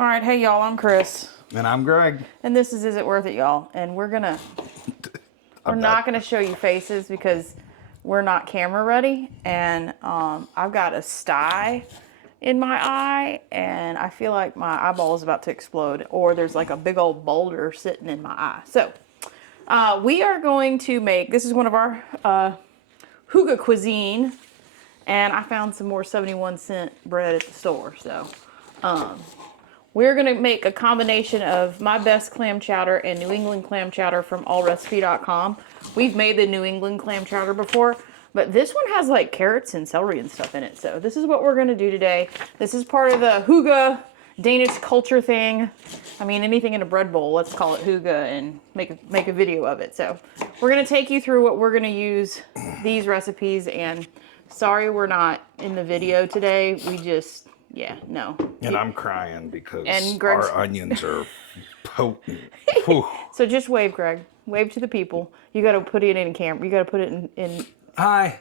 All right, hey y'all, I'm Chris. And I'm Greg. And this is It Worth It, y'all? And we're not gonna show you faces because we're not camera ready. And I've got a sty in my eye, and I feel like my eyeball is about to explode, or there's like a big old boulder sitting in my eye. So we are going to make, this is one of our Hygge Cuisine, and I found some more 71-cent bread at the store. So we're gonna make a combination of my best clam chowder and New England clam chowder from allrecipe.com. We've made the New England clam chowder before, but this one has like carrots and celery and stuff in it. So this is what we're gonna do today. This is part of the Hygge Danish culture thing. I mean, anything in a bread bowl, let's call it Hygge and make a video of it. So we're gonna take you through what we're gonna use, these recipes, and sorry we're not in the video today. We just, yeah, no. And I'm crying because Greg's... our onions are potent. So just wave, Greg. Wave to the people. You got to put it in camera. You got to put it in. Hi.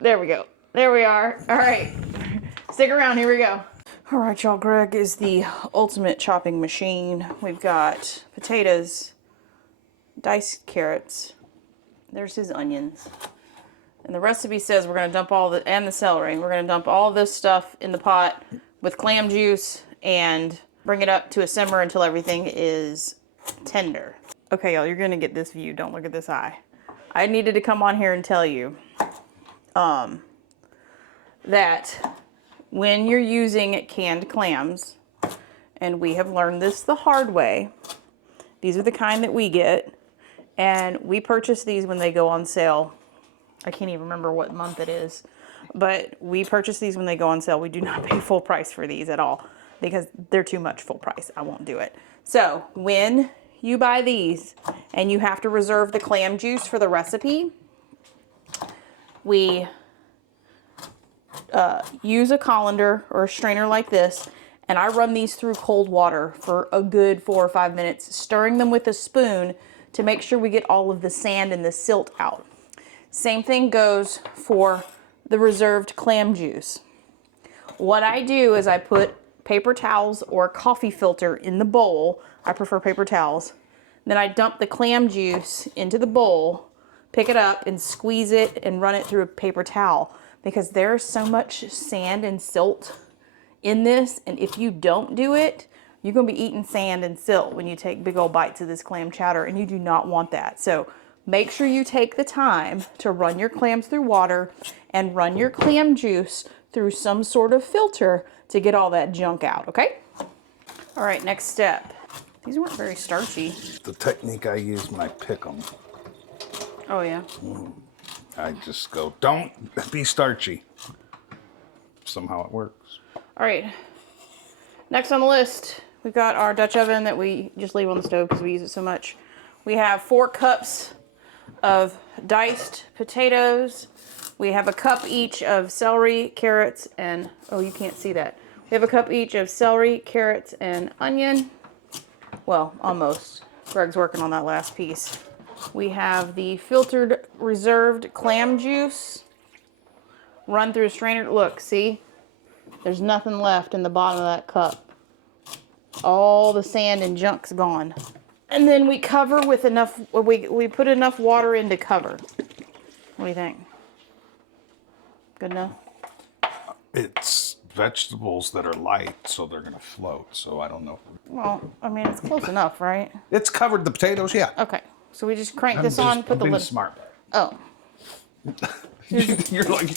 There we go. There we are. All right. Stick around. Here we go. All right, y'all. Greg is the ultimate chopping machine. We've got potatoes, diced carrots. There's his onions. And the recipe says we're going to dump and the celery. We're going to dump all of this stuff in the pot with clam juice and bring it up to a simmer until everything is tender. Okay, y'all, you're going to get this view. Don't look at this eye. I needed to come on here and tell you that when you're using canned clams, and we have learned this the hard way, these are the kind that we get, and we purchase these when they go on sale. I can't even remember what month it is, but we purchase these when they go on sale. We do not pay full price for these at all because they're too much full price. I won't do it. So when you buy these and you have to reserve the clam juice for the recipe, we use a colander or a strainer like this, and I run these through cold water for a good 4 or 5 minutes, stirring them with a spoon to make sure we get all of the sand and the silt out. Same thing goes for the reserved clam juice. What I do is I put paper towels or a coffee filter in the bowl. I prefer paper towels. Then I dump the clam juice into the bowl, pick it up and squeeze it and run it through a paper towel because there's so much sand and silt in this, and if you don't do it, you're gonna be eating sand and silt when you take big old bites of this clam chowder, and you do not want that. So make sure you take the time to run your clams through water and run your clam juice through some sort of filter to get all that junk out, okay? All right, next step. These weren't very starchy. The technique I use when I pick them. Oh, yeah? I just go, don't be starchy. Somehow it works. All right. Next on the list, we've got our Dutch oven that we just leave on the stove because we use it so much. We have 4 cups of diced potatoes. We have a cup each of celery, carrots, and, oh, you can't see that. We have a cup each of celery, carrots, and onion. Well, almost. Greg's working on that last piece. We have the filtered reserved clam juice. Run through a strainer. Look, see? There's nothing left in the bottom of that cup. All the sand and junk's gone. And then we cover with enough, we put enough water in to cover. What do you think? Good enough? It's vegetables that are light, so they're going to float, so I don't know. Well, I mean, it's close enough, right? It's covered the potatoes, yeah. Okay, so we just crank this on, put the lid. Smart. Oh. You're like,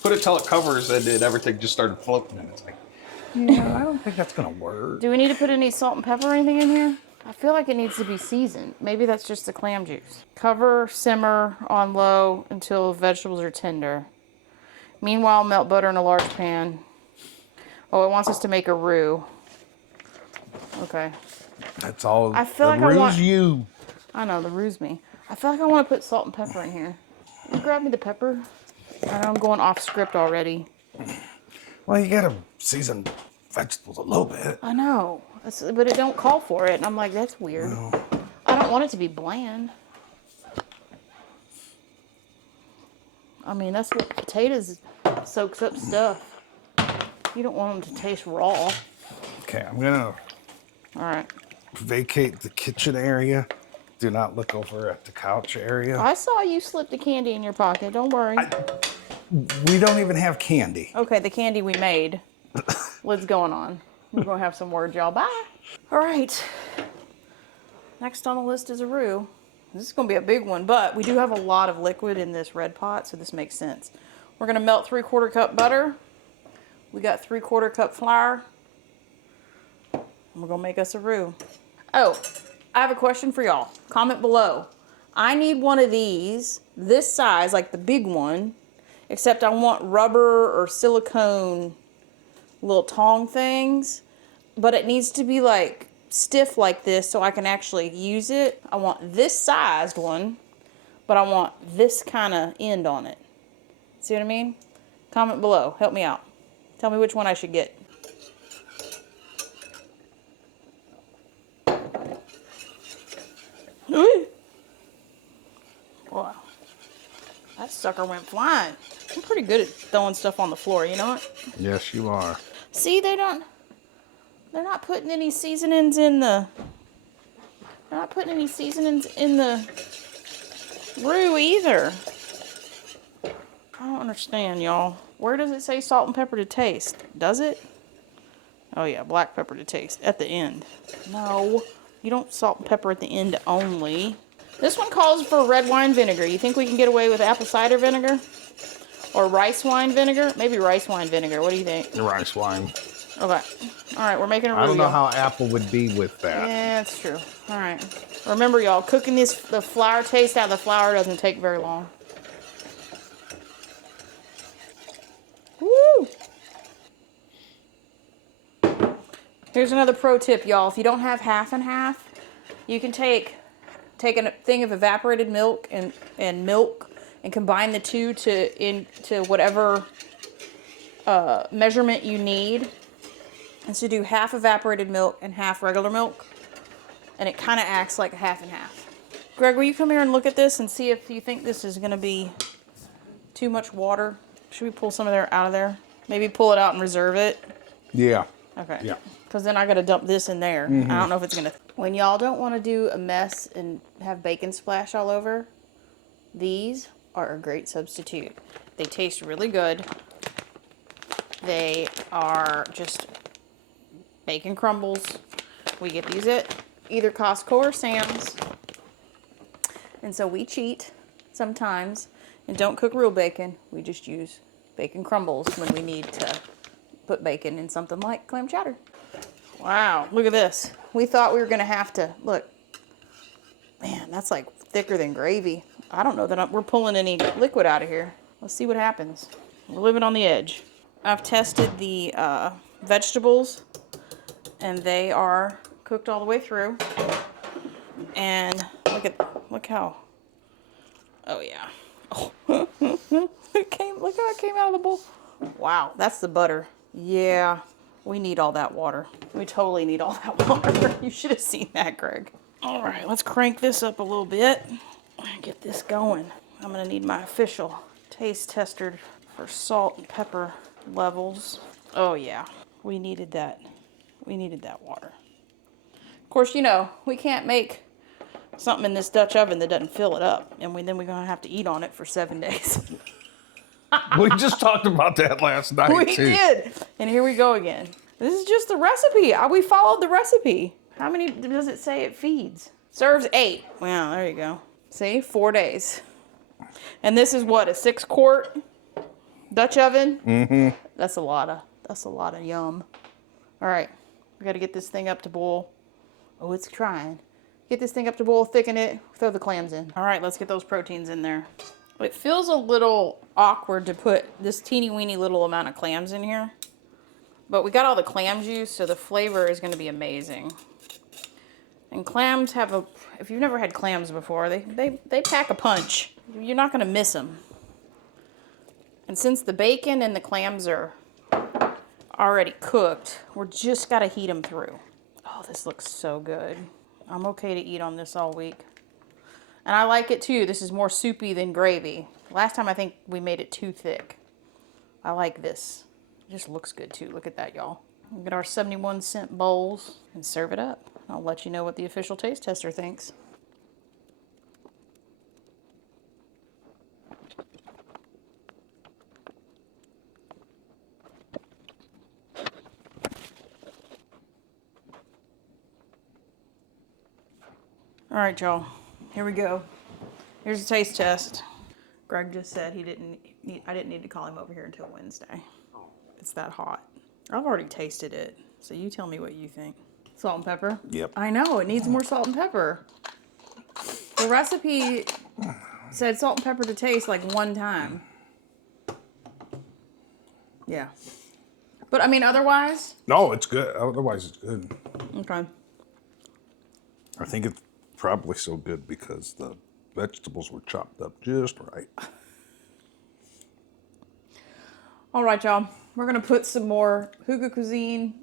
put it till it covers, and then everything just started floating, and it's like, yeah, I don't think that's going to work. Do we need to put any salt and pepper or anything in here? I feel like it needs to be seasoned. Maybe that's just the clam juice. Cover, simmer on low until vegetables are tender. Meanwhile, melt butter in a large pan. Oh, it wants us to make a roux. Okay. That's all. I feel like I want you. I know, the roux's me. I feel like I want to put salt and pepper in here. Can you grab me the pepper? I know I'm going off script already. Well, you gotta season vegetables a little bit. I know, but it don't call for it. And I'm like, that's weird. No. I don't want it to be bland. I mean, that's what potatoes soaks up stuff. You don't want them to taste raw. Okay, I'm gonna All right. Vacate the kitchen area. Do not look over at the couch area. I saw you slip the candy in your pocket. Don't worry. We don't even have candy. Okay, the candy we made. What's going on? We're going to have some words, y'all. Bye. All right. Next on the list is a roux. This is going to be a big one, but we do have a lot of liquid in this red pot, so this makes sense. We're going to melt 3/4 cup butter. We got 3/4 cup flour. And we're going to make us a roux. Oh, I have a question for y'all. Comment below. I need one of these, this size, like the big one, except I want rubber or silicone little tong things, but it needs to be like stiff like this so I can actually use it. I want this sized one, but I want this kind of end on it. See what I mean? Comment below. Help me out. Tell me which one I should get. Wow. That sucker went flying. I'm pretty good at throwing stuff on the floor, you know what? Yes, you are. See, they're not putting any seasonings in the, roux either. I don't understand, y'all. Where does it say salt and pepper to taste? Does it? Oh yeah, black pepper to taste at the end. No, you don't salt and pepper at the end only. This one calls for red wine vinegar. You think we can get away with apple cider vinegar? Or rice wine vinegar? Maybe rice wine vinegar. What do you think? Rice wine. Okay. All right, we're making a roux. I don't know how apple would be with that. Yeah, that's true. All right. Remember, y'all, cooking the flour taste out of the flour doesn't take very long. Woo! Here's another pro tip, y'all. If you don't have half and half, you can take a thing of evaporated milk and milk and combine the two into whatever measurement you need. And so do half evaporated milk and half regular milk. And it kind of acts like a half and half. Greg, will you come here and look at this and see if you think this is going to be too much water? Should we pull some of there out of there? Maybe pull it out and reserve it? Yeah. Okay. Yeah. Because then I got to dump this in there. I don't know if it's going to... When y'all don't want to do a mess and have bacon splash all over, these are a great substitute. They taste really good. They are just bacon crumbles. We get these at either Costco or Sam's. And so we cheat sometimes and don't cook real bacon. We just use bacon crumbles when we need to put bacon in something like clam chowder. Wow, look at this. We thought we were going to have to, look. Man, that's like thicker than gravy. I don't know that we're pulling any liquid out of here. Let's see what happens. We're living on the edge. I've tested the vegetables, and they are cooked all the way through. And look how, oh yeah. Oh. Look how it came out of the bowl. Wow, that's the butter. Yeah, we need all that water. We totally need all that water. You should have seen that, Greg. All right, let's crank this up a little bit and get this going. I'm gonna need my official taste tester for salt and pepper levels. Oh yeah, we needed that. We needed that water. Of course, you know, we can't make something in this Dutch oven that doesn't fill it up. And then we're gonna have to eat on it for 7 days. We just talked about that last night, We did. And here we go again. This is just the recipe. We followed the recipe. How many does it say it feeds? Serves 8. Wow, there you go. See, 4 days. And this is what, a 6-quart Dutch oven? Mm-hmm. That's a lot of yum. All right, we got to get this thing up to boil. Oh, it's trying. Get this thing up to boil, thicken it, throw the clams in. All right, let's get those proteins in there. It feels a little awkward to put this teeny weeny little amount of clams in here. But we got all the clam juice, so the flavor is going to be amazing. And clams have if you've never had clams before, they pack a punch. You're not going to miss them. And since the bacon and the clams are already cooked, we're just got to heat them through. Oh, this looks so good. I'm okay to eat on this all week. And I like it too. This is more soupy than gravy. Last time I think we made it too thick. I like this. It just looks good too. Look at that, y'all. We'll get our 71-cent bowls and serve it up. I'll let you know what the official taste tester thinks. All right, y'all, here we go. Here's the taste test. Greg just said I didn't need to call him over here until Wednesday. It's that hot. I've already tasted it, so you tell me what you think. Salt and pepper? Yep. I know, it needs more salt and pepper. The recipe said salt and pepper to taste like one time. Yeah. But I mean, otherwise? No, it's good. Otherwise, it's good. Okay. I think it's probably so good because the vegetables were chopped up just right. All right, y'all. We're going to put some more Hygge Cuisine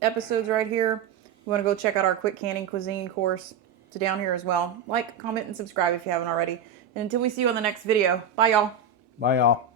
episodes right here. You want to go check out our quick canning cuisine course. It's down here as well. Like, comment, and subscribe if you haven't already. And until we see you on the next video. Bye, y'all. Bye, y'all.